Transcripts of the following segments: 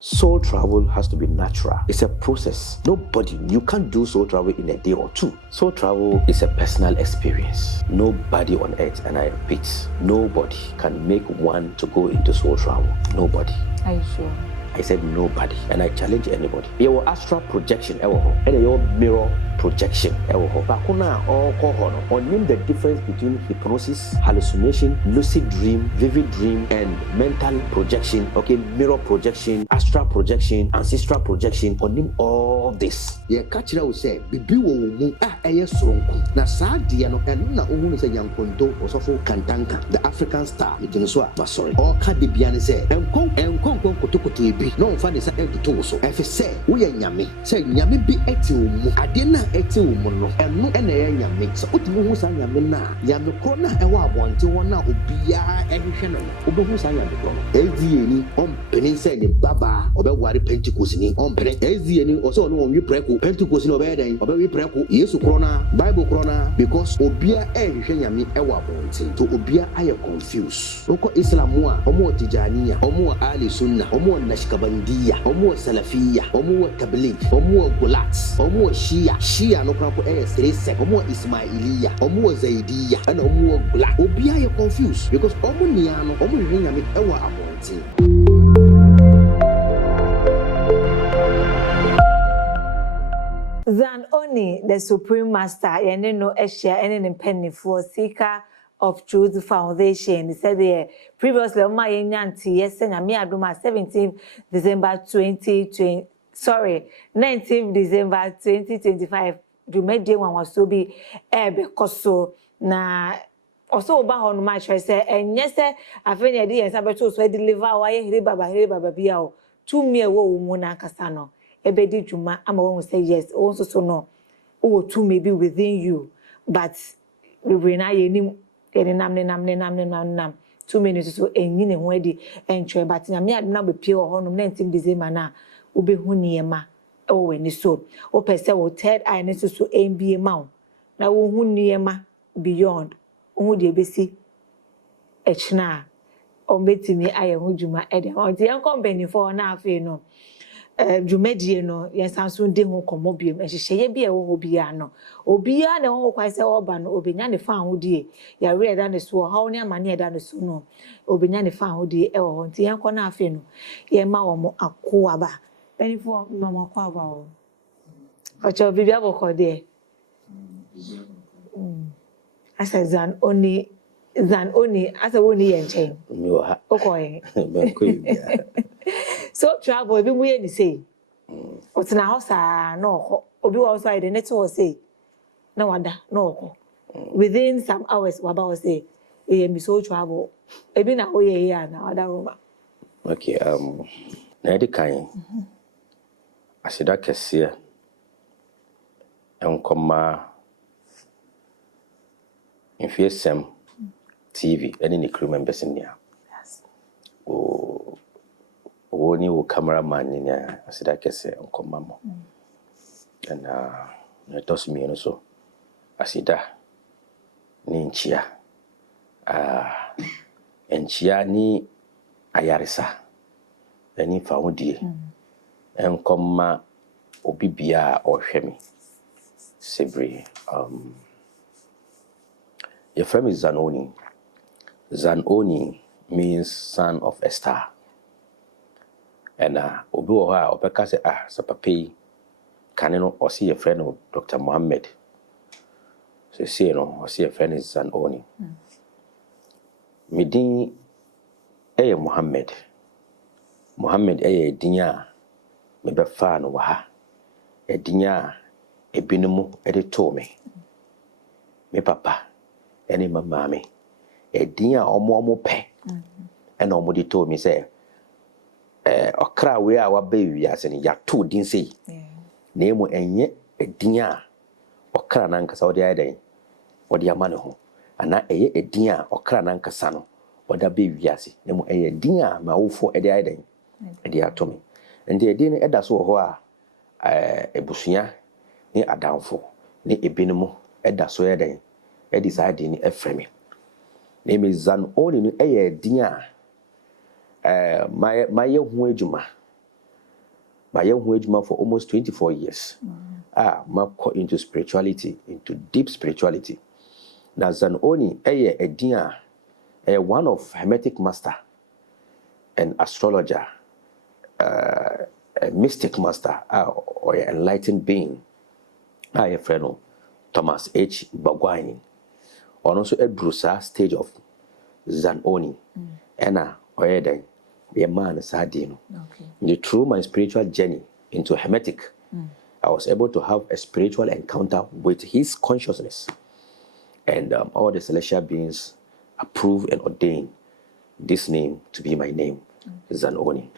Soul travel has to be natural. It's a process. You can't do soul travel in a day or two. Soul travel is a personal experience. Nobody on earth, and I repeat, nobody can make one to go into soul travel. Nobody. Are you sure? I said nobody, and I challenge anybody. Your astral projection, and your mirror projection, Bakuna or Kohono, or name the difference between hypnosis, hallucination, lucid dream, vivid dream, and mental projection. Okay, mirror projection, astral projection, ancestral projection. Or name all this. Yeah, catch it. I will say, Bibi wo mu sonko. Na sadia no enu na ohunu se yankonto osofo Kantanka, the African star. Sorry. Or kadibiane say, enkom kotokoto ebi. No mfa ne sa eduto so. Efe say, wo ye nyame. Say nyame bi eti wo mu. Ade na eti wo mu no. Enu ena ye nyame. So otimu hu sa nyame na. Nyame kro na ewa abonte wona obia ehwehwe no. Obehu sa nyame kro no. Ezieni on penin say ne baba obeware Pentecost ni. On pere ezieni oso no onwi preko. Pentecost ni obeden. Obewi preko. Yesu kro na, Bible kro na, because obia ehwehwe nyame ewa abonte. To obia aye confused. Oko Islam a omo Tijaniya, omo Ali Sunna, omo Nashkabandiya, omo Salafiya, omo Tabligh, omo Gulat, omo Shia no krampo three omo Ismailiya, omo Zaidiya, and omo Gulat. Obia you confused because omo niano, omo nyame ewa abonte. Than only the Supreme Master, and no share any penny for seeker of Truth Foundation. He said there previously on my yanti, yes, and me aduma 17th December 2020. Sorry, 19th December 2025. Do make day one was to be because so na also about on my choice and yes, I think the idea is about to deliver why here baba biao 2 me wo muna kasano. Ebedi juma ama won say yes also so no o two maybe within you but we na yenim nam 2 minutes so enyi ne ho adi entwe but na me aduna be pie ho no 19 December na obehu niema e wo ni so o pese wo third eye ne so NBA ma na wo hu niema beyond hu de besi echna o metimi aye hu juma e de o de company for na afi no Jumedie no yensanso de ho komobiem ehyehyeye bia wo bia no obia na ho kwai se oba no obenya ne fa ahodie ya re da ne so ha oni amane da ne so no obenya ne fa ahodie e wo ho nti yenko na afi no ye ma wo mo akoa ba benifo mama kwa ba wo ocho bibia boko de asa zan oni asa woni yenchen You are okoye bia. so travel bi mu ye ni say otina house no obi wa so ide net was say na wada no within some hours waba was say mi so travel ebi na o ye ya na wada roma. Okay, na edi kan asida kese enkoma Nsem TV any ni crew members in here. Yes. Woni wo cameraman ni asida kese enkoma mo. And na toss me no so asida ni nchia enchia ni ayaresa ani fa hodie enkoma obibia ohwemi sebre your friend is Zanoni means son of a star and obi wo ha opeka se sapapi kaneno o see your friend Dr. Mohammed so say no o see your friend is Zanoni midin Mohammed dinya me be fa no wa ha dinya ebinumu de to me papa ene mama me dinya omo pe ena omo de to me say okra we a wa ba wi ase ne ya to din sei na emu enye dinya okra na nkasa odi adan odi ama ne ho ana eye dinya okra na nkasa no oda be wi ase na emu eye dinya ma wofo edi adan edi atomi ndi edi ne eda so ho a ebusua ni adamfo ni ebinumu eda so adan edi side ni efreme na me Zanoni no eye dinya maye hu adwuma My young man for almost 24 years. Ma into spirituality, into deep spirituality. Now Zanoni, a dear, one of hermetic master, an astrologer, a mystic master, or an enlightened being. I a friend Thomas H. Bagwine. On also a brusa stage of Zanoni. Ena or the man Sadino. Through my spiritual journey into hermetic, I was able to have a spiritual encounter with his consciousness. And all the celestial beings approved and ordained this name to be my name, Zanoni.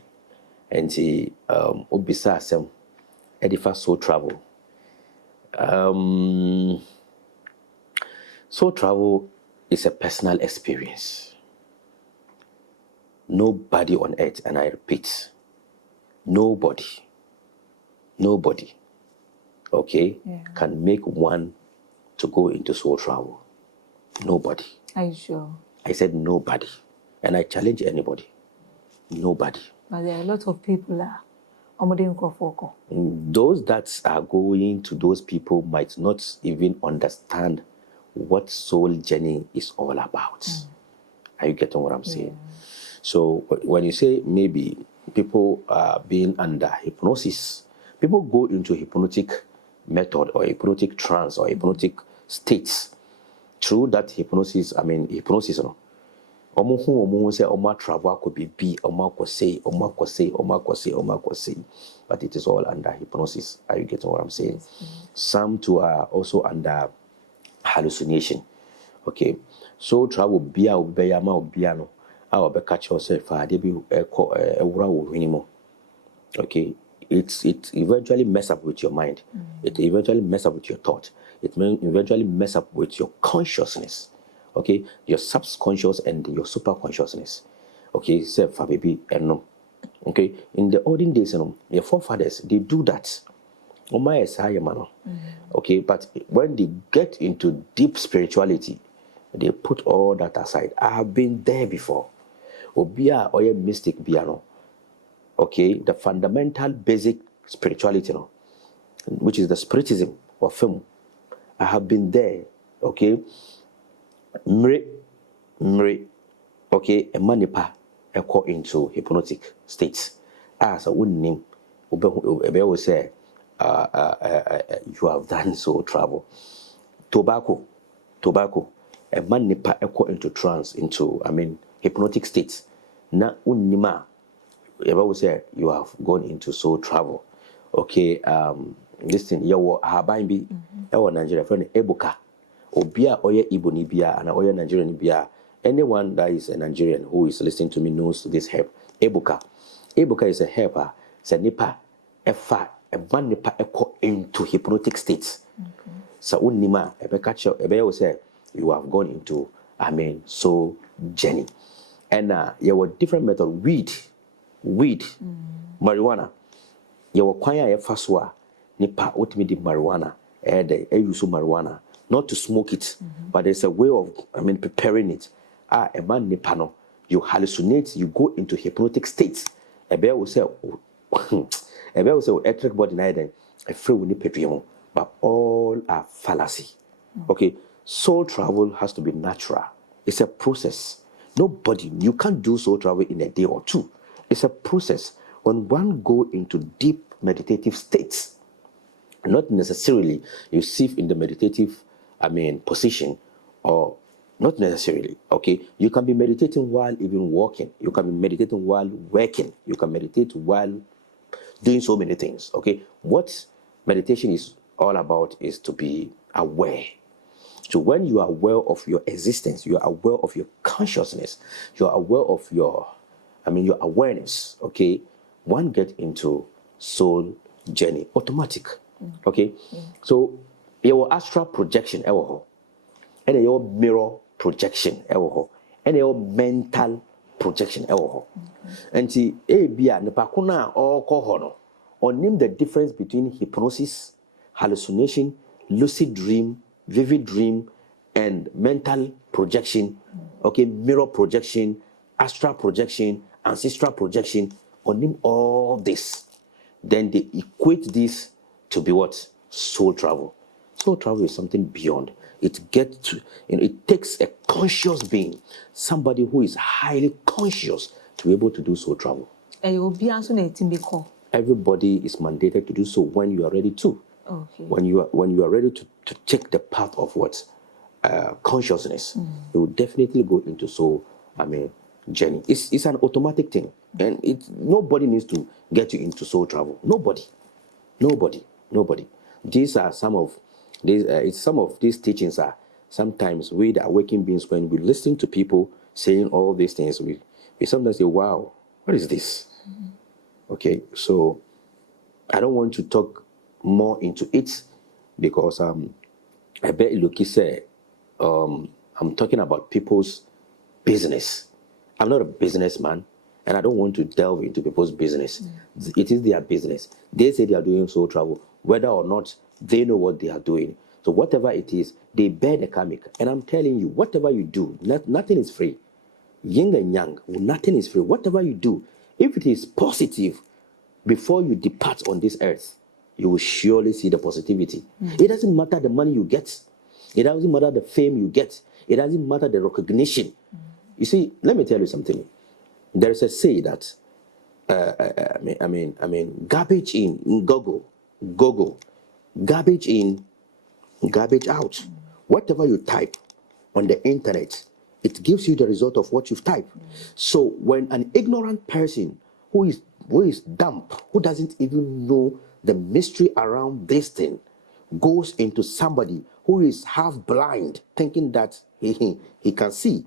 And he Obisa Nsem Edifa Soul Travel. Soul travel is a personal experience. Nobody on earth, and I repeat, nobody, okay, can make one to go into soul travel. Nobody. Are you sure? I said nobody. And I challenge anybody. Nobody. But there are a lot of people there. Those that are going to those people might not even understand what soul journey is all about. Are you getting what I'm saying? So when you say maybe people are being under hypnosis, people go into hypnotic method or hypnotic trance or hypnotic states. Through that hypnosis, hypnosis, no? Say travel could be say, but it is all under hypnosis. Are you getting what I'm saying? Some too are also under hallucination. Okay, so travel bia obeyama obiano. Our be catch yourself. Okay, it eventually mess up with your mind. It eventually mess up with your thought. It may eventually mess up with your consciousness. Okay, your subconscious and your superconsciousness. Okay, say for baby and no. Okay, in the olden days, your forefathers they do that. Okay, but when they get into deep spirituality, they put all that aside. I have been there before. Obia or a mystic biano. Okay, the fundamental basic spirituality, which is the spiritism of film. I have been there. Okay. Mre, okay, a manipa echo into hypnotic states. As a wound name, will say, you have done so travel. Tobacco, a manipa echo into trance, into, hypnotic states. Na unima, will say, you have gone into soul travel. Okay, this thing, you have been, Nigeria friend, Ebuka. Obia oye Igbo ni bia and oye Nigerian ni bia. Anyone that is a Nigerian who is listening to me knows this herb. Ebuka is a herb. It's a nipa efa a man nipa echo into hypnotic states. So unima ebekacho ebe will say you have gone into soul journey. And you were different method. Weed, marijuana. You were kwanya efaswa nipa ultimate marijuana. Use marijuana. Not to smoke it, but there's a way of, preparing it. A man nipano, you hallucinate, you go into hypnotic states. A bear will say, electric body neither, a free will but all are fallacy. Okay, soul travel has to be natural. It's a process. You can't do soul travel in a day or two. It's a process. When one go into deep meditative states, not necessarily you sit in the meditative position, or not necessarily. Okay, you can be meditating while even walking. You can be meditating while working. You can meditate while doing so many things. Okay, what meditation is all about is to be aware. So when you are aware of your existence, you are aware of your consciousness, you are aware of your awareness. Okay, one get into soul journey automatic. Okay, so your astral projection and your mirror projection and your mental projection and see bia ne pakuna or kohono or name the difference between hypnosis, hallucination, lucid dream, vivid dream, and mental projection. Okay, mirror projection, astral projection, ancestral projection, or name all this. then they equate this to be what? Soul travel. Soul travel is something beyond. It gets to, it takes a conscious being, somebody who is highly conscious to be able to do soul travel. Everybody is mandated to do so when you are ready to. Okay. When you are ready to take the path of what? Consciousness, you will definitely go into soul, journey. It's an automatic thing. And nobody needs to get you into soul travel. Nobody. These are some of these teachings are sometimes we, the awakened beings, when we listen to people saying all these things, we sometimes say, wow, what is this? Okay, so I don't want to talk more into it because I bet Luki said I'm talking about people's business. I'm not a businessman, and I don't want to delve into people's business. It is their business. They say they are doing soul travel, whether or not they know what they are doing. So whatever it is, they bear the karmic. And I'm telling you, whatever you do, nothing is free. Yin and yang, nothing is free. Whatever you do, if it is positive, before you depart on this earth, you will surely see the positivity. It doesn't matter the money you get. It doesn't matter the fame you get. It doesn't matter the recognition. You see, let me tell you something. There is a say that, garbage in, go, garbage in, garbage out. Whatever you type on the internet, it gives you the result of what you've typed. So when an ignorant person who is dumb, who doesn't even know the mystery around this thing, goes into somebody who is half blind, thinking that he can see,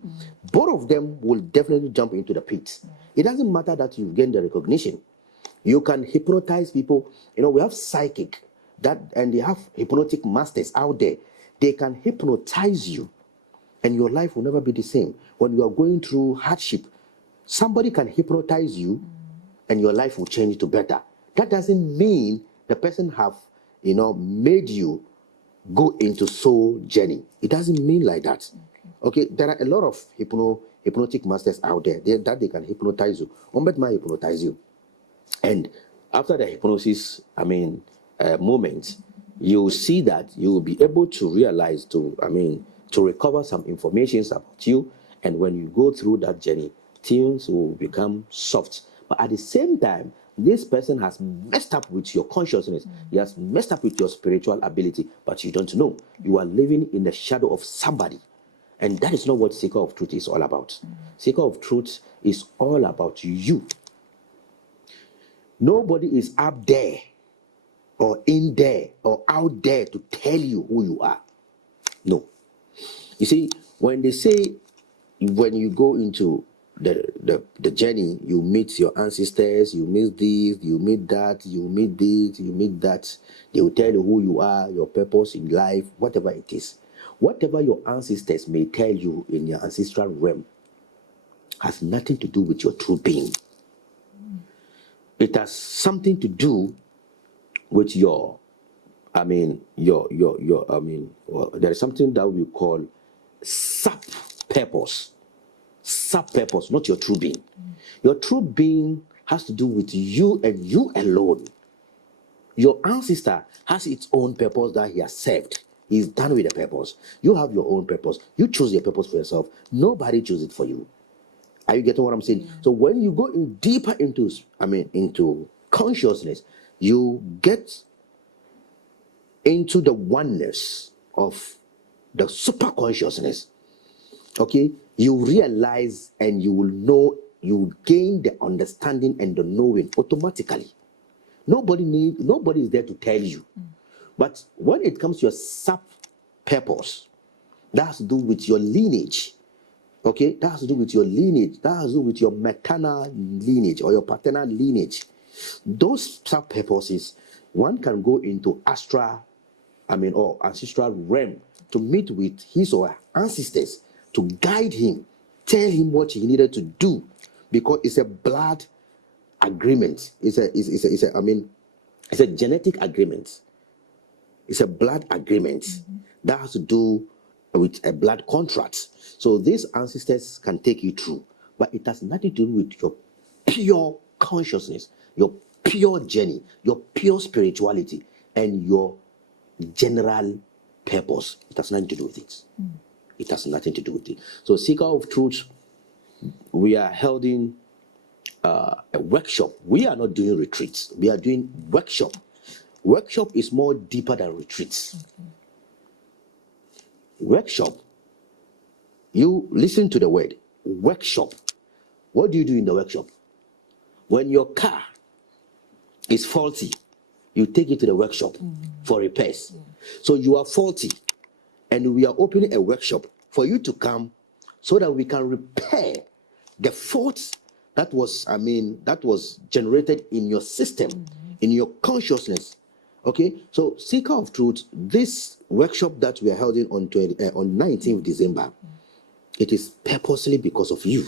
both of them will definitely jump into the pit. It doesn't matter that you gain the recognition. You can hypnotize people. We have psychic and they have hypnotic masters out there. They can hypnotize you, and your life will never be the same. When you are going through hardship, somebody can hypnotize you, and your life will change to better. That doesn't mean the person have, made you go into soul journey. It doesn't mean like that. Okay, there are a lot of hypnotic masters out there that they can hypnotize you. Umbet might hypnotize you, and after the hypnosis, moment, you see that you will be able to realize to recover some information about you, and when you go through that journey, things will become soft. But at the same time, this person has messed up with your consciousness. He has messed up with your spiritual ability, but you don't know. You are living in the shadow of somebody. And that is not what Seeker of Truth is all about. Seeker of Truth is all about you. Nobody is up there or in there or out there to tell you who you are. No. You see, when they say, when you go into the journey, you meet your ancestors, you meet this, you meet that, you meet this, you meet that. They will tell you who you are, your purpose in life, whatever it is. Whatever your ancestors may tell you in your ancestral realm has nothing to do with your true being. It has something to do with your, there is something that we call sub-purpose. Sub-purpose, not your true being. Your true being has to do with you and you alone. Your ancestor has its own purpose that he has served. He's done with the purpose. You have your own purpose. You choose your purpose for yourself. Nobody chooses it for you. Are you getting what I'm saying? So when you go in deeper into consciousness, you get into the oneness of the super consciousness. Okay, you realize and you will know, you gain the understanding and the knowing automatically. Nobody is there to tell you. But when it comes to your sub-purpose, that has to do with your lineage. Okay, that has to do with your lineage. That has to do with your maternal lineage or your paternal lineage. Those sub-purposes, one can go into astral, or ancestral realm to meet with his or her ancestors to guide him, tell him what he needed to do, because it's a blood agreement. It's a genetic agreement. It's a blood agreement that has to do with a blood contract. So these ancestors can take you through, but it has nothing to do with your pure consciousness, your pure journey, your pure spirituality, and your general purpose. It has nothing to do with it. It has nothing to do with it. So, Seeker of Truth, we are holding a workshop. We are not doing retreats. We are doing workshop. Workshop is more deeper than retreats. Workshop, you listen to the word, workshop. What do you do in the workshop? When your car is faulty, you take it to the workshop for repairs. So you are faulty, and we are opening a workshop for you to come so that we can repair the faults that was generated in your system, in your consciousness. Okay, so Seeker of Truth, this workshop that we are holding on 19th December, it is purposely because of you.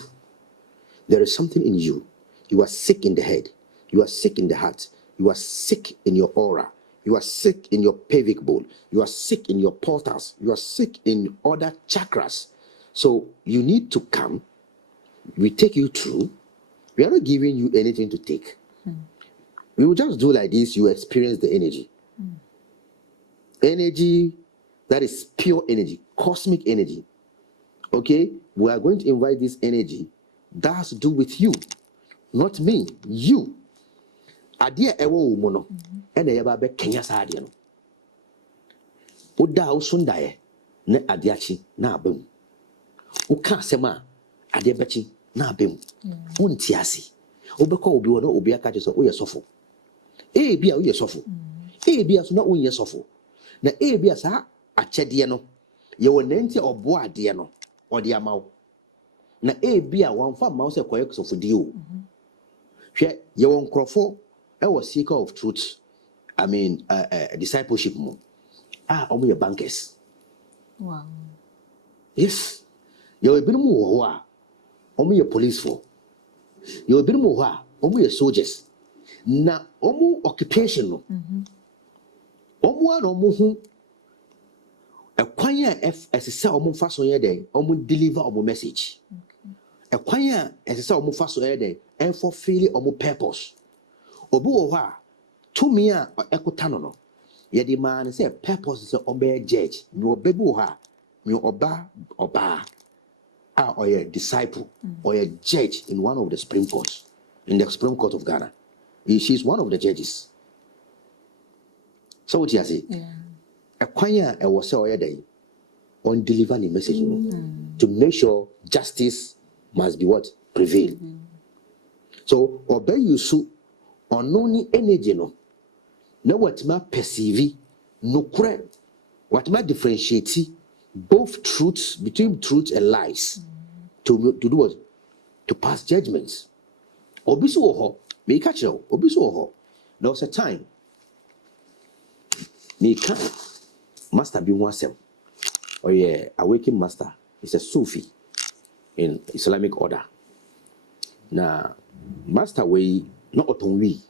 There is something in you. You are sick in the head. You are sick in the heart. You are sick in your aura. You are sick in your pelvic bowl. You are sick in your portals. You are sick in other chakras. So you need to come. We take you through. We are not giving you anything to take. We will just do like this. You experience the energy. Energy that is pure energy, cosmic energy. Okay? We are going to invite this energy that has to do with you, not me, you. Adia ewo umono, ene yaba be Kenya sa adia no. Oda usundaye ne adiachi na abem. Uka sema adia bechi na abem. Untiasi. Obeko obi wono obi aka je so oye sofo. Bia oye sofo. Bia so na onye sofo. Na bia sa achede no ye wonenti obo ade no ode amawo. Na bia wamfa mawo se koye sofo di o. Hwe ye won krofo e was Seeker of Truth. Discipleship mo. Omo ye bankers. Wow. Yes. Ye ebinu mo wo ho a omo ye police for. Ye ebinu mo ho a omo ye soldiers. Na omo occupation no. Omo an omo hu ekwan a esese omo fa so ye den omo deliver omo message. Ekwan a esese omo fa so ye den and fulfill omo purpose. Obi wo ho a tumi a ekota no ye di man say purpose say obe judge me obi wo ho a me oba or a disciple or a judge in one of the Supreme Courts, in the Supreme Court of Ghana. She's one of the judges. So what you say? A choir I was so day on delivering the message to make sure justice must be what prevail. So obey you so on only energy no. Now what ma perceive no cre what ma differentiate both truths between truth and lies to do what? To pass judgments. Obisu oho, me catch you. Obisu oho. There was a time me can master be Nsem. Oh yeah, awakened master is a Sufi in Islamic order. Now, master way not otonwi.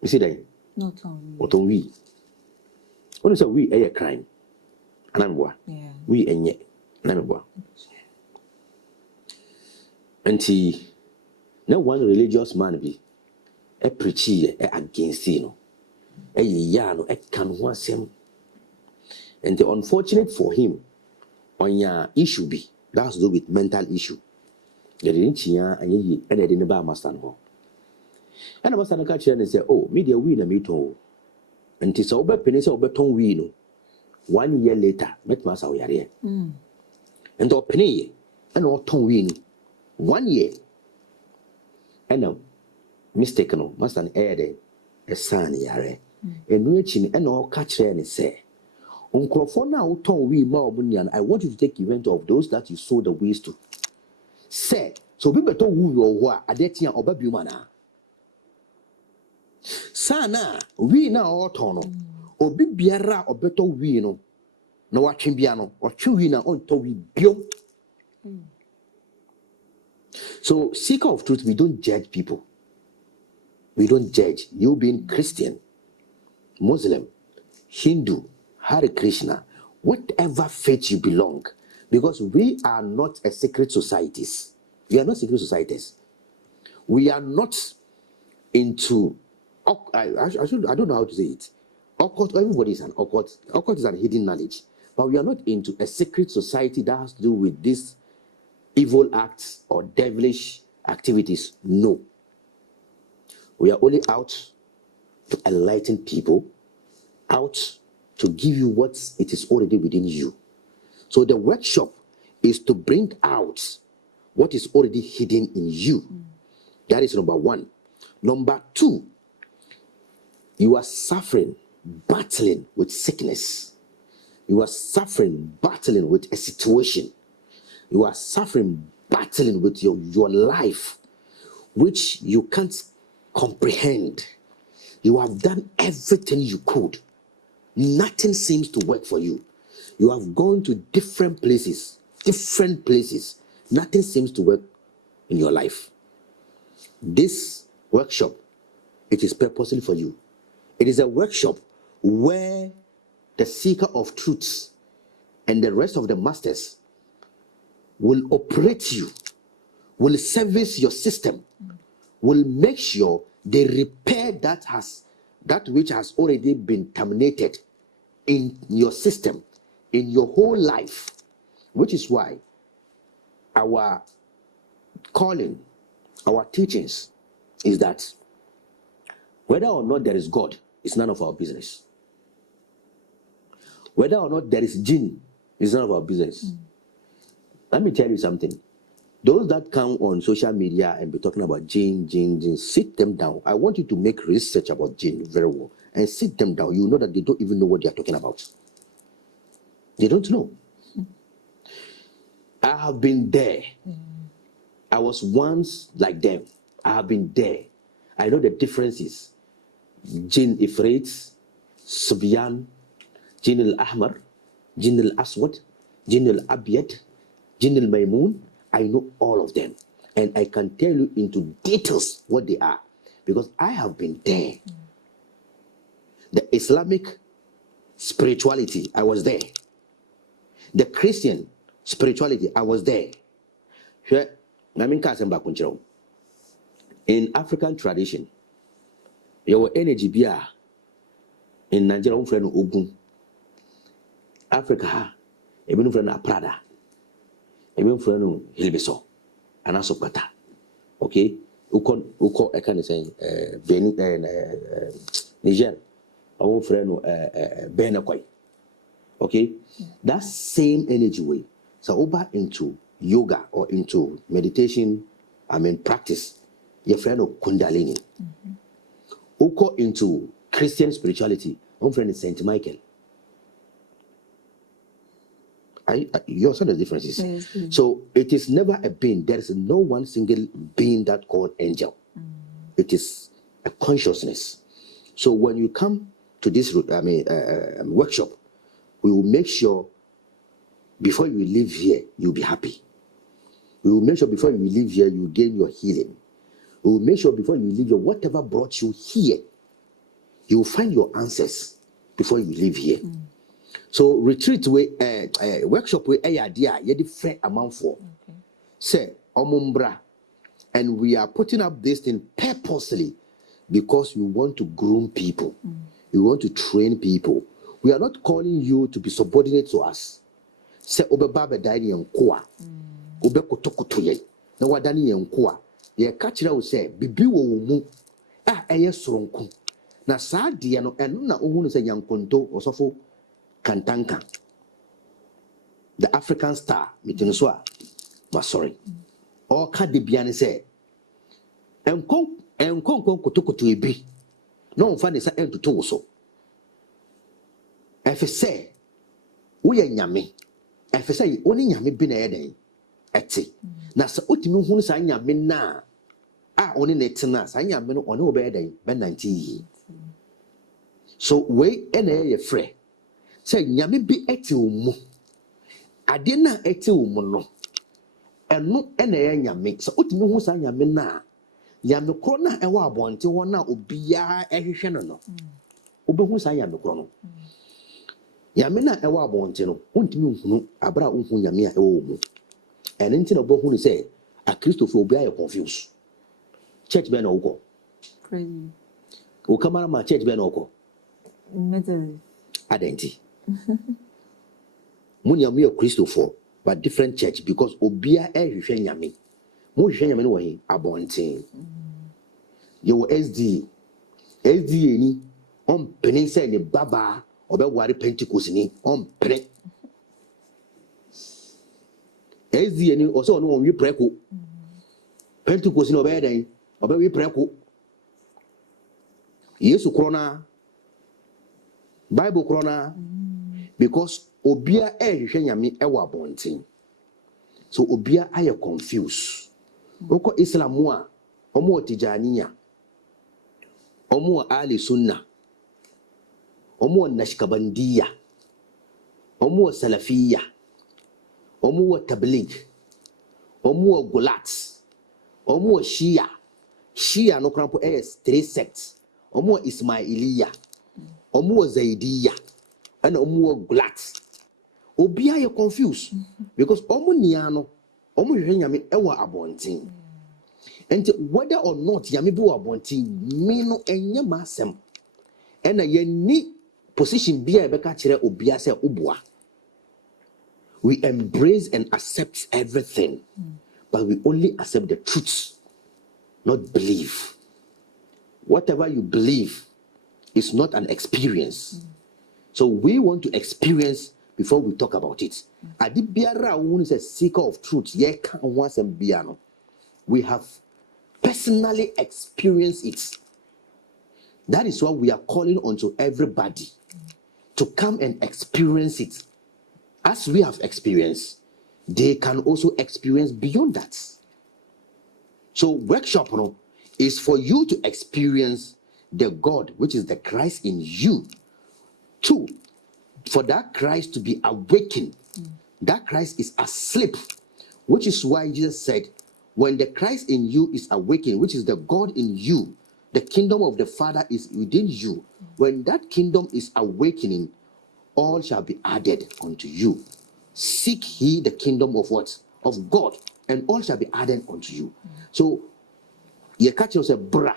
You see that? Not only. Otonwi. When you say we a crime, anamwa. Yeah. We enye anamwa. And he, no one religious man be a preachy against you. A yano a can once him. And the unfortunate for him on your issue be that has to do with mental issue. The didn't hear and ye and I didn't buy my stand home. And I was an catcher and say, oh, media win a meeto. And tis over penny over ton wino. 1 year later, met my saw yare. And the penny and all ton win 1 year. And no mistaken, must an air day a son yare. And reaching and all catcher and say, Uncle for now, ton we more bunyan. I want you to take event of those that you sow the ways to. Say, so we better woo or what a detia or baby mana. Sana, we now all tono. Or be biara or better we no. No watching piano or chewina on to we biom. So, Seeker of Truth, we don't judge people. We don't judge. You being Christian, Muslim, Hindu, Hare Krishna, whatever faith you belong. Because we are not a secret societies. We are not secret societies. We are not into, I don't know how to say it. Occult, everybody is an occult. Occult is an hidden knowledge. But we are not into a secret society that has to do with these evil acts or devilish activities. No. We are only out to enlighten people, out to give you what it is already within you. So the workshop is to bring out what is already hidden in you. That is number one. Number two, you are suffering, battling with sickness. You are suffering, battling with a situation. You are suffering, battling with your life, which you can't comprehend. You have done everything you could. Nothing seems to work for you. You have gone to different places. Nothing seems to work in your life. This workshop, it is purposely for you. It is a workshop where the seeker of truth and the rest of the masters will operate you, will service your system, will make sure they repair that which has already been terminated in your system, in your whole life. Which is why our calling, our teachings is that whether or not there is God is none of our business. Whether or not there is jinn is none of our business. Let me tell you something. Those that come on social media and be talking about jinn, sit them down. I want you to make research about jinn very well and sit them down. You know that they don't even know what they are talking about. They don't know. I have been there. I was once like them. I have been there. I know the differences. Jinn Ifrit, Subyan, Jinn al-Ahmar, Jinn al-Aswad, Jinn al-Abiyad, Jinn al-Maymoon. I know all of them. And I can tell you into details what they are. Because I have been there. The Islamic spirituality, I was there. The Christian spirituality, I was there. In African tradition, your energy bia in Nigeria friend Ogun. Africa, even friend Prada, even friend Hilbeso, and also Kata. Okay, Uko, I can say Niger, our friend Benakoy. Okay, that same energy way. So over into yoga or into meditation, practice. Your friend of Kundalini. Uko into Christian spirituality. One friend is Saint Michael. You understand the differences? Yes. So it is never a being. There is no one single being that called angel. It is a consciousness. So when you come to this workshop, we will make sure before you leave here, you'll be happy. We will make sure before you leave here, you gain your healing. We will make sure before you leave here, whatever brought you here, you will find your answers before you leave here. So retreat workshop with a idea, you different amount for. Say omumbra, and we are putting up this thing purposely because we want to groom people. We want to train people. We are not calling you to be subordinate to us. Say obeba dani yankoa, obe kotokotoye, na wadani yankoa. Ye kachira wo say bibi wo mu eye soronko. Na saa de no eno na ohunu say yankonto osofo Kantanka, the African star, Mitinswa, sorry. Or Kadibiani say, and kotokoto ebi. No find is end to two so. If say, we are yami. If say, only yami bin a day. Eti. Na sa utimi hun sa yami na. Only netina, sa yami no ono obey ben 90. So we ene ye free. Say nyame bi eti umu ade na eti umu no eno ena ya nyame so otimi hu sa nyame na nyame kro na ewa abonte wona obia ehwehwe no no obehu sa nyame kro no nyame na ewa abonte no ontimi hunu abra ohu nyame a ewo mu ene nti na obehu ni say a Christopher obia ye confused church be na uko Crazy. O kamara ma church be no ko. Methodist. Identity. Munya me Christopher, but different church because obia hwehwe nyame. Mo hwehwe nyame no wo abonten. Yo SD ni on pene say ne baba obeware Pentecost ni on pene. SD ni o so no wi preko. Pentecost ni obedan obewi preko. Yesu krona Bible krona because obia hwehwe nyame ewa abonten. So obia aye confused. Oko Islam a omo Tijaniya omo Ali Sunna omo Nashkabandiya omo Salafiya omo Tabligh omo Gulat omo Shia no krampo 3 sects omo Ismailiya omo Zaidiya and omo Gulat. Obia you confused because omo niano omo hwehwe nyame ewa abonten. And whether or not yame bi wa abonten me no enye masem. And ye ni position bia ebeka kire obia se oboa. We embrace and accept everything, but we only accept the truth, not believe. Whatever you believe is not an experience. So we want to experience before we talk about it. Adi biara who is a seeker of truth, ye can once and biano. We have personally experienced it. That is why we are calling on to everybody to come and experience it. As we have experienced, they can also experience beyond that. So workshop is for you to experience the God, which is the Christ in you. 2, for that Christ to be awakened. That Christ is asleep, which is why Jesus said, when the Christ in you is awakened, which is the God in you, the kingdom of the Father is within you. When that kingdom is awakening, all shall be added unto you. Seek ye the kingdom of what? Of God, and all shall be added unto you. So, ye catch yourself, bra.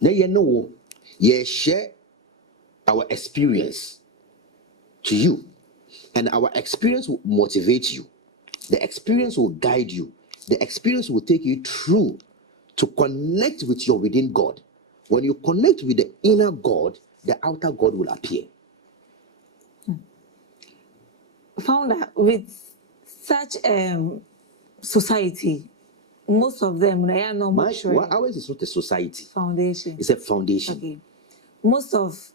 Now you know, ye share our experience to you, and our experience will motivate you. The experience will guide you. The experience will take you through to connect with your within God. When you connect with the inner God, the outer God will appear. Founder, with such society, most of them they are not much. Ours is not a society. Foundation. It's a foundation. Okay. Most of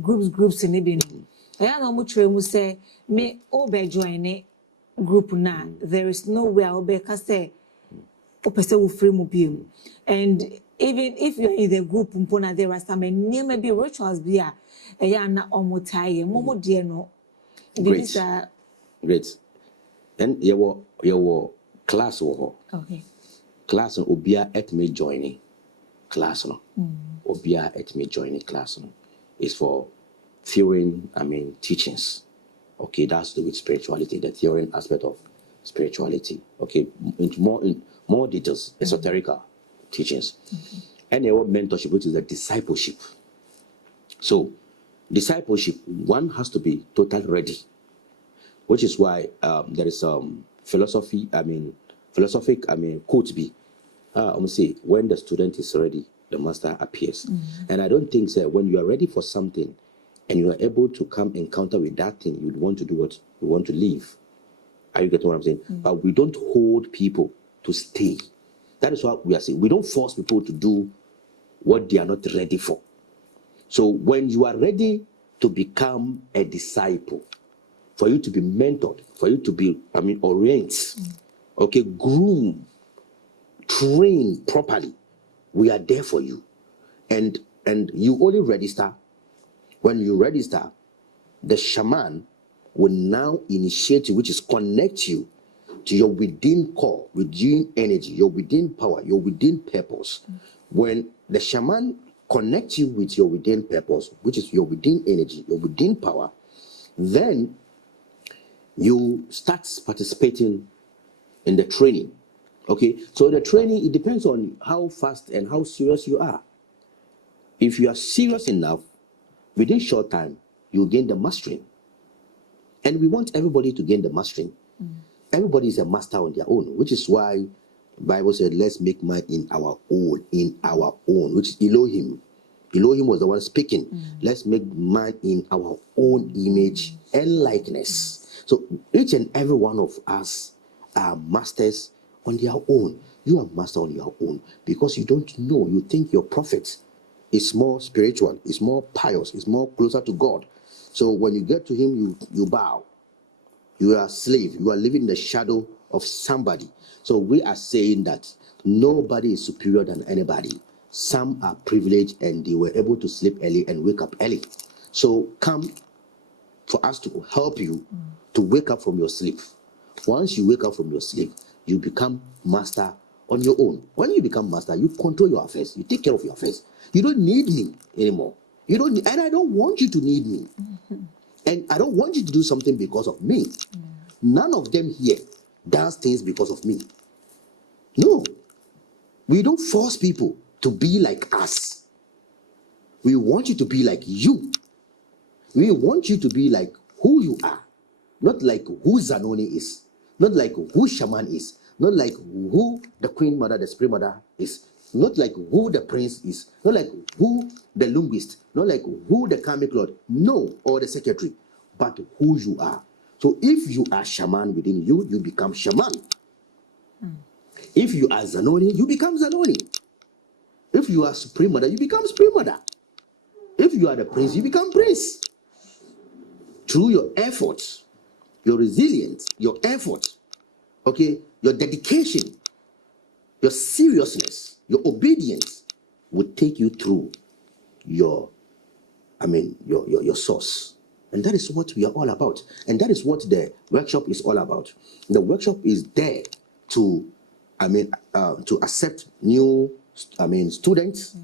groups in Ibino. I am not much we say me obe join group na. There is no way obe say opese will frame mu. And even if you're in the group, there are some maybe rituals be a na omotai momo dear no. Great. And your class wo. Okay. Class no obia et me joining. Class no. Obia et me joining class no. Is for theory, teachings. Okay, that's to do with spirituality, the theory aspect of spirituality. Okay, in more details, esoterical teachings. And your mentorship, which is the discipleship. So, discipleship, one has to be totally ready, which is why there is philosophic quote be. Say when the student is ready, the master appears. And I don't think that when you are ready for something and you are able to come encounter with that thing, you would want to do what you want to leave. Are you getting what I'm saying? But we don't hold people to stay. That is what we are saying. We don't force people to do what they are not ready for. So when you are ready to become a disciple, for you to be mentored, for you to be, oriented, okay, groom, train properly, we are there for you. And you only register. When you register, the shaman will now initiate you, which is connect you to your within core, within energy, your within power, your within purpose. When the shaman connects you with your within purpose, which is your within energy, your within power, then you start participating in the training. Okay, so the training, it depends on how fast and how serious you are. If you are serious enough, within short time, you'll gain the mastery. And we want everybody to gain the mastery. Everybody is a master on their own, which is why the Bible said, let's make man in our own, which is Elohim. Elohim was the one speaking. Let's make man in our own image and likeness. So each and every one of us are masters on their own. You are master on your own because you don't know. You think your prophet is more spiritual, is more pious, is more closer to God. So when you get to him, you bow. You are a slave. You are living in the shadow of somebody. So we are saying that nobody is superior than anybody. Some are privileged and they were able to sleep early and wake up early. So come for us to help you to wake up from your sleep. Once you wake up from your sleep, you become master on your own. When you become master, you control your affairs. You take care of your affairs. You don't need me anymore. You don't, and I don't want you to need me. And I don't want you to do something because of me. None of them here does things because of me. No. We don't force people to be like us. We want you to be like you. We want you to be like who you are. Not like who Zanoni is. Not like who Shaman is. Not like who the Queen Mother, the Spirit Mother is. Not like who the Prince is. Not like who the linguist. Not like who the Karmic Lord. No, or the Secretary. But who you are. So if you are Shaman within you, you become Shaman. If you are Zanoni, you become Zanoni. If you are Supreme Mother, you become Supreme Mother. If you are the Prince, you become Prince. Through your efforts, your resilience, your effort, okay, your dedication, your seriousness, your obedience will take you through your source. And that is what we are all about. And that is what the workshop is all about. The workshop is there to accept new students,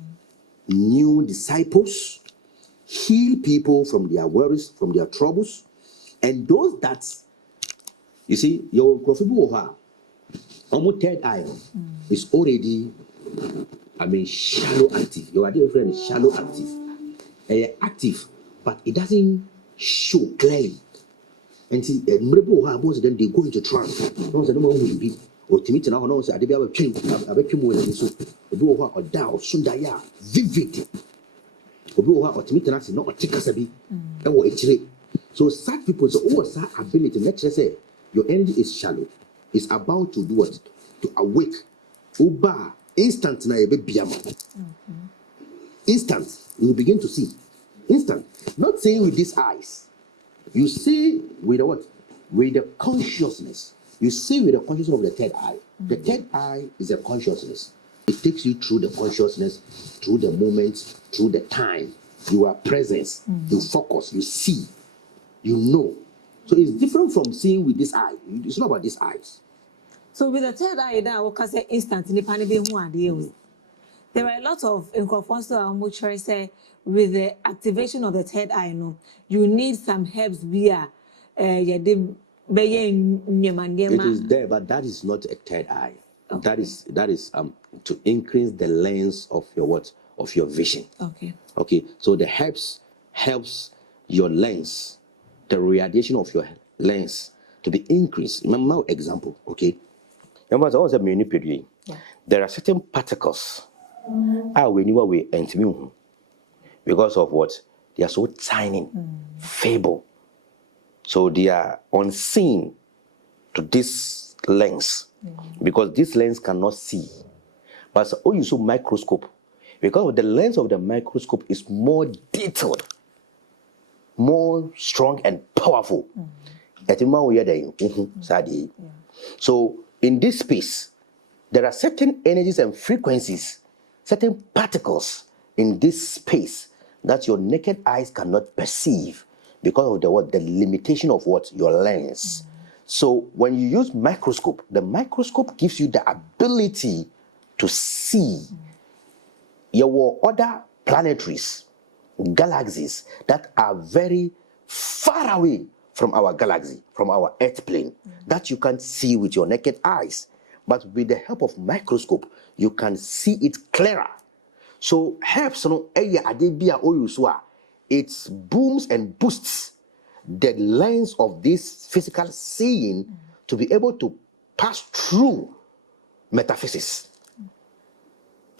new disciples, heal people from their worries, from their troubles, and those that, you see, your Kofibu almost third eye is already, shallow active. Your idea friend is shallow active. Active, but it doesn't show clearly. And see, once then they go into trance. No one will be. Or Timothy now knows I did have a change. I bet you more than so. The do or down, Sundaya, vivid. Or Timothy not a tikasabi. Or a tree. So such people, so what's that ability? Let's just say your energy is shallow. It's about to do what? To awake. Uba, instant na ebe biyama. Instant, you will begin to see. Instant. Not saying with these eyes. You see with the what? With the consciousness. You see with the consciousness of the third eye. The third eye is a consciousness. It takes you through the consciousness, through the moments, through the time. You are present. You focus. You see. You know. So it's different from seeing with this eye. It's not about these eyes. So with the third eye now, we can say instantly. There are a lot of inconformity say with the activation of the third eye. No, you need some herbs via it is there, but that is not a third eye. Okay. That is to increase the lens of your what? Of your vision. Okay. So the herbs helps your lens, the radiation of your lens to be increased. Remember example, okay? Remember, I was a manipulating. There are certain particles when you are intimate because of what? They are so tiny, feeble. So they are unseen to this lens because this lens cannot see. But you saw microscope because the lens of the microscope is more detailed, more strong and powerful. So in this space, there are certain energies and frequencies, certain particles in this space that your naked eyes cannot perceive because of the limitation of what? Your lens. So when you use microscope, the microscope gives you the ability to see your other planetaries, galaxies that are very far away from our galaxy, from our earth plane, that you can't see with your naked eyes. but with the help of microscope, you can see it clearer. So herbs no it booms and boosts the lens of this physical seeing to be able to pass through metaphysics.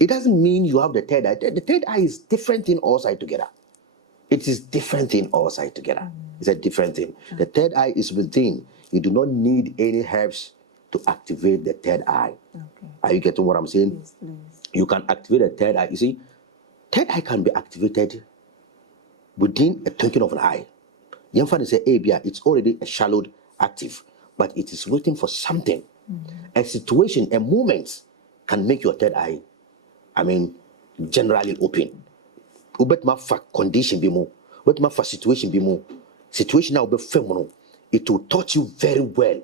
It doesn't mean you have the third eye. The third eye is different in all sides together. It is different in all sides together. It's a different thing. The third eye is within. You do not need any herbs to activate the third eye. Okay. Are you getting what I'm saying? Yes, please. You can activate the third eye. You see, third eye can be activated within a twinkling of an eye. Yamfan say, it's already a shallowed active, but it is waiting for something. A situation, a moment can make your third eye, generally open. Ubet ma fa condition be more, ubet ma fa situation be more. Situation now be femono. It will touch you very well.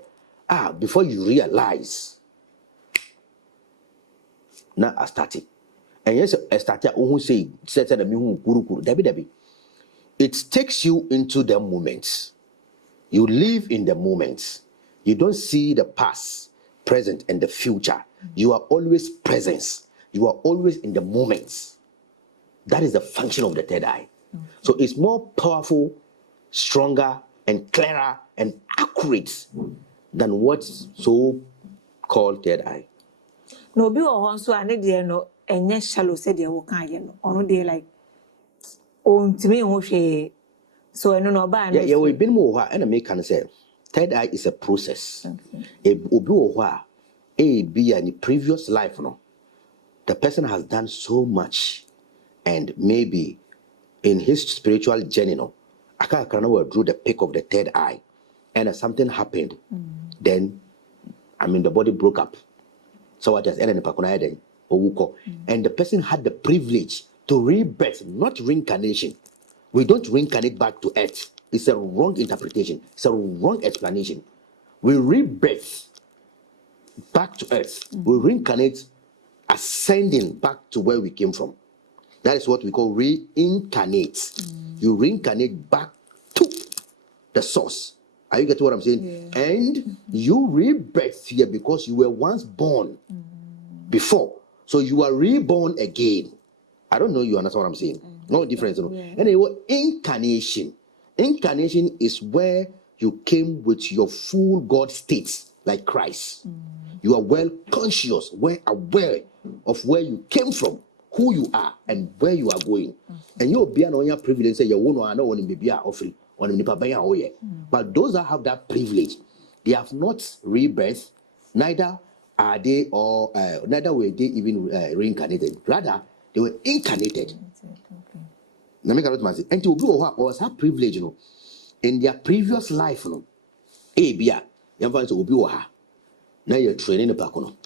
Before you realize. Now I started. And yes, I started who say certain guru Debbie. It takes you into the moments. You live in the moments. You don't see the past, present, and the future. You are always present. You are always in the moments. That is the function of the third eye. So it's more powerful, stronger, and clearer and accurate than what's so called third eye. No, be on so I need no and shallow said you can or no like to me so I don't know about we've been more and I make say third eye is a process. In the previous life, the person has done so much, and maybe in his spiritual journey, I can't drew the pick of the third eye, and something happened. Then, the body broke up. So what does and the person had the privilege to rebirth, not reincarnation. We don't reincarnate back to earth. It's a wrong interpretation. It's a wrong explanation. We rebirth back to earth. We reincarnate, ascending back to where we came from. That is what we call reincarnate. You reincarnate back to the source. Are you getting what I'm saying? Yeah. And you rebirth here because you were once born before. So you are reborn again. I don't know you understand what I'm saying. No difference. No. Yeah. Anyway, incarnation. Incarnation is where you came with your full God state, like Christ. You are well conscious, well aware of where you came from, who you are, and where you are going. And you'll be on your privilege, say you won't know when baby are offering on the But those that have that privilege, they have not rebirth, neither are they or neither were they even reincarnated. Rather, they were incarnated. And to be was have privilege, in their previous life, now you're training the Pacono.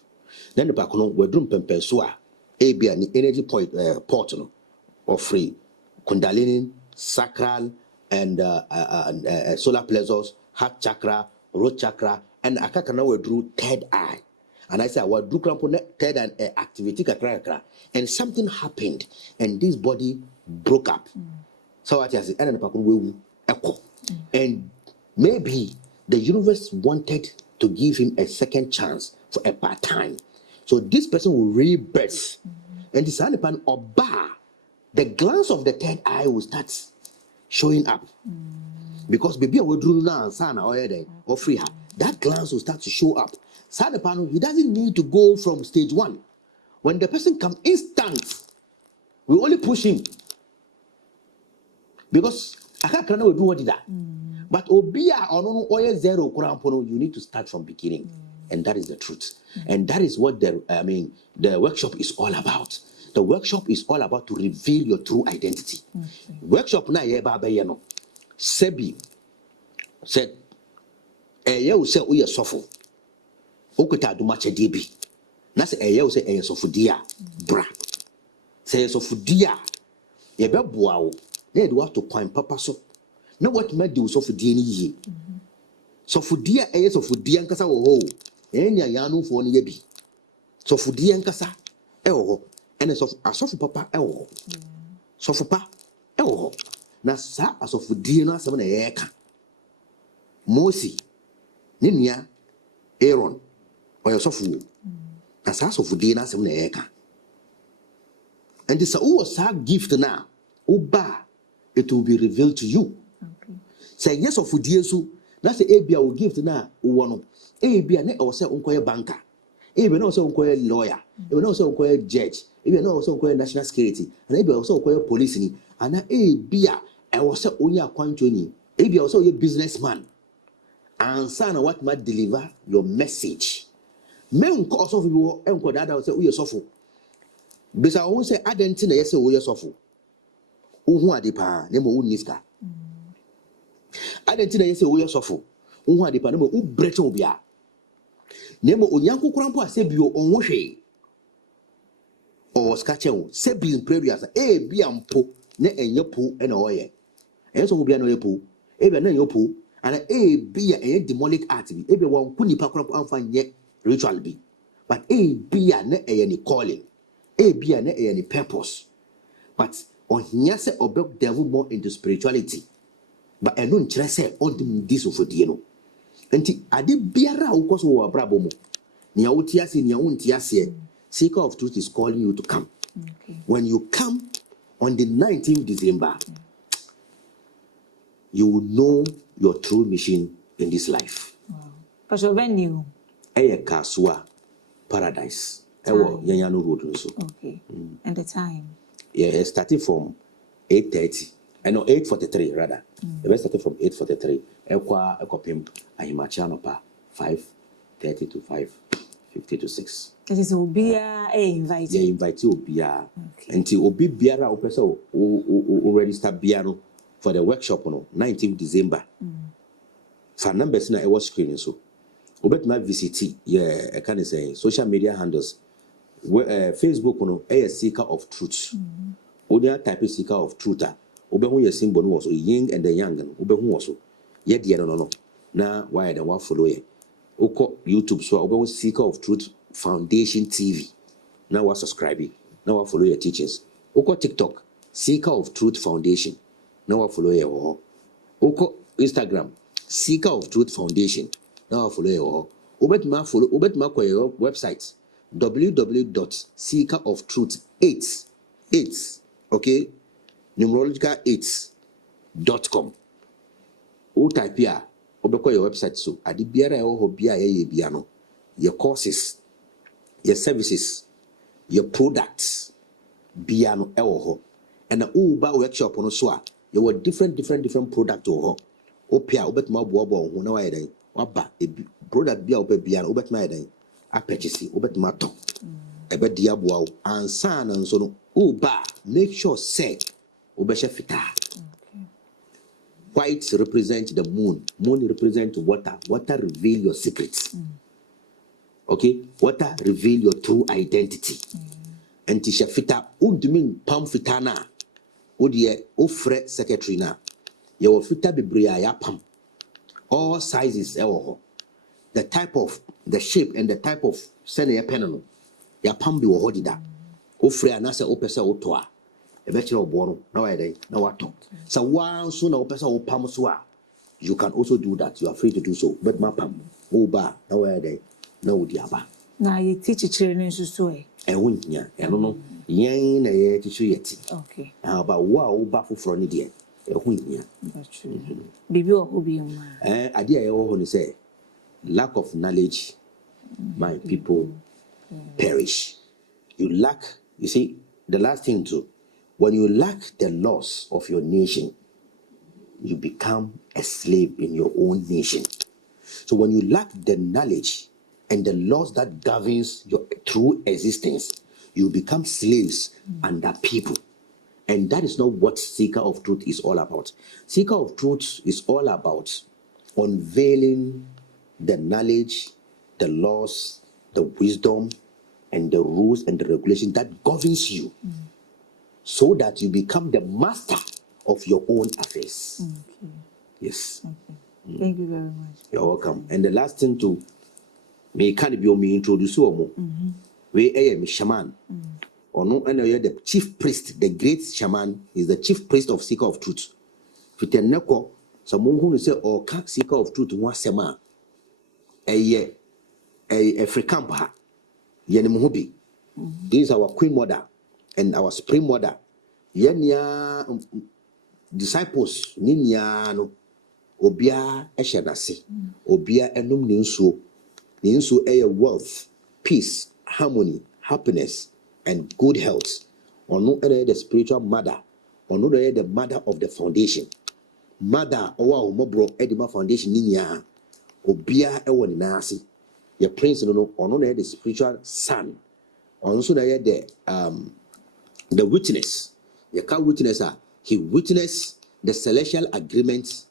Then the Pacono were doing Pempensua, the energy point port of free Kundalini, sacral, and solar plexus, heart chakra, root chakra, and Akakana were drew third eye. And I said, what do third and activity, and something happened, and this body broke up. So what I said, and maybe the universe wanted to give him a second chance for a part time. So this person will rebirth. And this pan or bar, the glance of the third eye will start showing up. Because baby will do now, sana or free her. That glance will start to show up. He doesn't need to go from stage 1. When the person comes instant, we only push him. Because I can't do what that. But Obia or no oil zero you need to start from beginning. And that is the truth. And that is what the workshop is all about. The workshop is all about to reveal your true identity. Workshop na ye ba no. Sebi said you say we are Safo. Okuta do much debi. Na say you say Safo dia bra. Say Safo dia ye be boa o. They do have to point papa so. Now what might do Safo dia ni ye. Safo dia Safo dia nkasa wo ho. Enya yanu fo ni ye bi. Safo dia nkasa ho. And Safo papa ho. Safo pa ho. Na sa Safo dia no asem na ye ka. Mosi Ninia Aaron or your software. As a of dinner, some eka. And this was a gift now. Oba, it will be revealed to you. Okay. Say yes of Udiesu. That's the Abia will give now. One Abia ne or say unquire banker. Even also unquire lawyer. Even also unquire judge. Even also unquire national security. And maybe also unquire police. And Abia, I was only a quantity. Abia also a businessman. And son, what might deliver your message. Men cause of you and could add say, we are suffer. Because I won't say, I didn't think yes, we are suffer. Who are the pa, nemo uniska. I didn't think yes, we are suffer. Who are the pa, nemo u bretobia. Nemo unyanko crampo, said you on washe. Or scatchel, sebling previous, biampo, ne and your poo and oil. And so will be another poo, even your poo, and be a demonic activity. Everyone couldn't pack up and find yet. Ritual be, but be a ne any calling, be a ne any purpose. But on here say obey devil more into spirituality. But I don't try say on this of Diano. And I did be a row because we are brabomo. Nia utiasi, nia untiasi. Seeker of truth is calling you to come. Okay. When you come on the 19th December, you will know your true mission in this life. Wow. But your venue. Kasua Paradise. Yanyano Road. Okay. And the time? Yeah, starting from 8:30. I know 8:43 rather. The best started from 8:43. Ekwa pimp ahimachano pa 5:30 to 5:50 to 6. It is Obia invite. Yeah, invite you Obia. Okay. Until Obi Biara Opeso register Biano for the workshop on 19th December. For numbers na I was screening so. Obet my VCT, yeah, I can say social media handles. Facebook, no, a seeker of truth. Odia type seeker of truth. Obehu your symbol was yin and the young, Obehu also. Yet, no. Now, why the one follow ye? Oko YouTube, so Obehu seeker of truth foundation TV. Now, what subscribing? Now, I follow your teachings. Oko TikTok, seeker of truth foundation. Now, I follow your Oko Instagram, seeker of truth foundation. Now follow you. Obet ma your website www.seekeroftruth8 okay numerological8.com. O type here obekwa your website so adi biara e ho bia ye bia no your courses your services your products bia no e ho and o ba workshop no so a you were different product ho opia obet ma bo ho na wa ye waba product bia obebia obetma eden a purchase obetma to ebe dia boa ansa na nso no uba make sure say obesha fita. White represent the moon represent water reveal your secrets. Okay, water reveal your true identity. And tisha fita undumi pam fita na odie ofre secretary na ye wo fita bibria ya pam. All sizes, the type of, the shape and the type of senior panel. Ya pambi wo hodida. Ofre anase opesa otoa. Eventually obono. Now I day. Now I talk. So one sooner opesa opam soa. You can also do that. You are free to do so. But my pam. Oba. Now I day. Now diaba. Now you teach children so eh. Win ya. I don't know. Yen na ye teach yet. Okay. How about wow oba for any dear. That's true. Baby or Obi. Idea I want to say lack of knowledge, my people perish. You lack, you see, the last thing too, when you lack the laws of your nation, you become a slave in your own nation. So when you lack the knowledge and the laws that governs your true existence, you become slaves under people. And that is not what Seeker of Truth is all about. Seeker of Truth is all about unveiling the knowledge, the laws, the wisdom, and the rules and the regulations that governs you, so that you become the master of your own affairs. Okay. Yes. Okay. Thank you very much. You're welcome. And the last thing to me can be me introduce you. We are shaman. Or no, and you're the chief priest, the great shaman is the chief priest of Seeker of Truth. Fiteneko, someone who say, or Seeker of Truth, one sema, a year, a free camp ha. Yenemuhubi. This is our queen mother and our spring mother. Yenya disciples ninya no obia ehyenase obia enum ne nsuo wealth, peace, harmony, happiness and good health. Ono the spiritual mother, ono the mother of the foundation. Mother owa omobro edima foundation ninya obia ewo ne nase. Your prince no ono the spiritual son. Also the witness. You can witness he witnessed the celestial agreements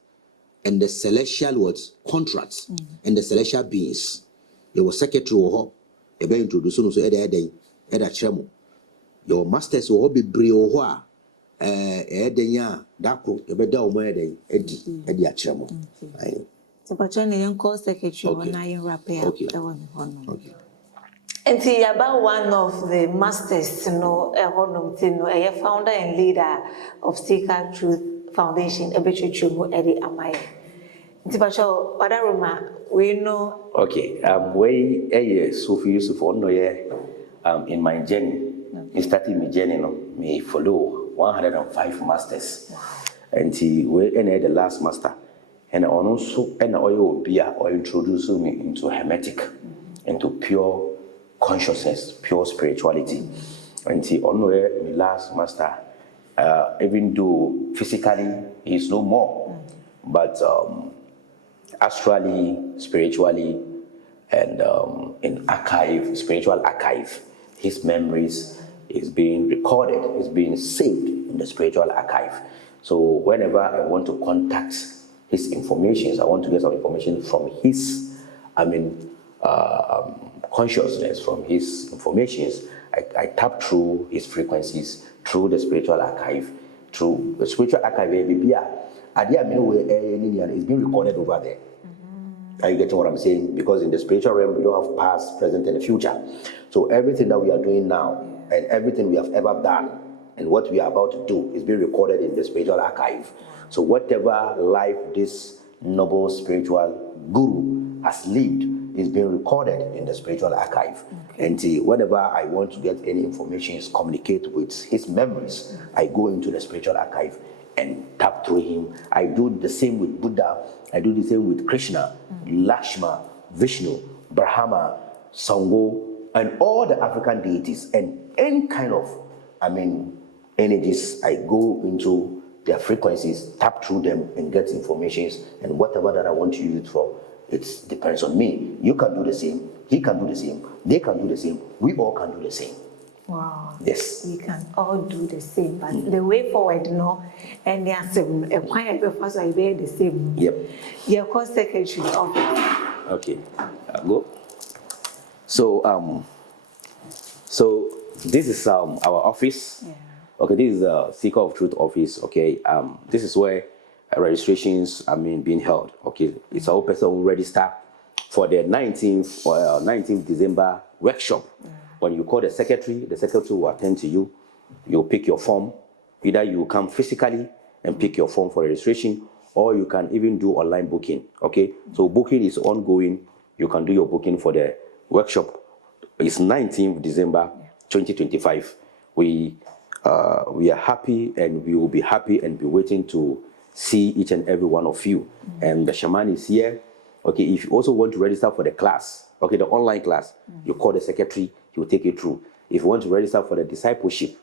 and the celestial words, contracts, and the celestial beings. You were secretary or ebe introduce no so eda chemo. Your masters will be brio ho edenya dako ebe da o mo edi achemo. So but you call secretary or na you rapper. Okay. And about one of the masters, founder and leader of Seeker Truth Foundation, Ebechuchumu Eddie Amaye. We know. Okay, Sophie Yusuf in my journey, me starting my journey, me follow 105 masters. And we the last master. And also, and oil beer or introduce me into hermetic, into pure consciousness, pure spirituality. And see, on my last master, even though physically he is no more, but astrally, spiritually, and in spiritual archive, his memories is being recorded, is being saved in the spiritual archive. So whenever I want to contact his information, I want to get some information from his, consciousness, from his informations, I tap through his frequencies, through the spiritual archive, through the spiritual archive. It's being recorded over there. Are you getting what I'm saying? Because in the spiritual realm, we don't have past, present, and future. So everything that we are doing now, and everything we have ever done, and what we are about to do is being recorded in the spiritual archive. So whatever life this noble spiritual guru has lived is being recorded in the spiritual archive. Okay. And whenever I want to get any information, communicate with his memories, I go into the spiritual archive and tap through him. I do the same with Buddha. I do the same with Krishna, Lakshma, Vishnu, Brahma, Sango, and all the African deities, and any kind of, energies. I go into their frequencies, tap through them, and get information, and whatever that I want to use it for, it depends on me. You can do the same, he can do the same, they can do the same, we all can do the same. Wow. Yes. We can all do the same, but the way forward, and the answer, quite first I bear the same. Yep. Your co-secretary office. Okay. Go. So this is our office. Yeah. Okay, this is the Seeker of Truth office. Okay, this is where registrations being held. Okay, it's our person who register for the 19th December workshop. Yeah. When you call the secretary will attend to you. You'll pick your form. Either you come physically and pick your form for registration, or you can even do online booking. Okay, so booking is ongoing. You can do your booking for the workshop. It's 19th December 2025. We are happy, and we will be happy and be waiting to see each and every one of you. And the shaman is here. Okay, if you also want to register for the class, okay, the online class, you call the secretary, he will take you through. If you want to register for the discipleship,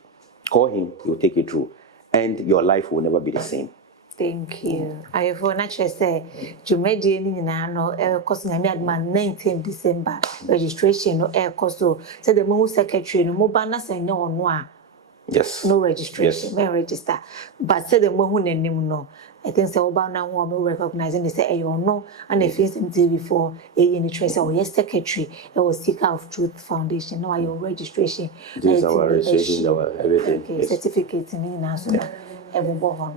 call him, he will take you through. And your life will never be the same. Thank you. I have naturally say, Jumedi no air cost 19th December registration no air cost. So the Mo secretary no mobana say no. Yes. No registration, may register. But say the Mohun and no. I think so about now we recognizing they say you know, and if you see before any trace or yes secretary or Seeker of Truth Foundation, now your registration. This is our registration, our everything. Okay, yes. Certificate in national honor.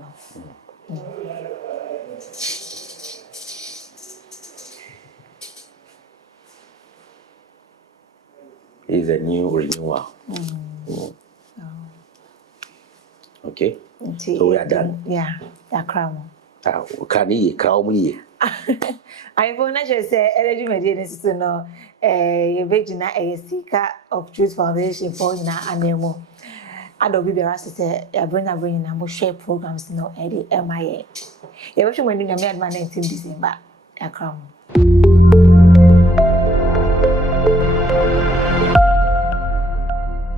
Is a new renewal. Okay, so we are done. Yeah, that crown. Can you crown me? I want to just say energy mediation no ye vegina a seeker of truth foundation for na anemo. Ado bi biara say ya bring na mo share programs no e dey MIA. Ye we show me na me adma 19 December ya kram.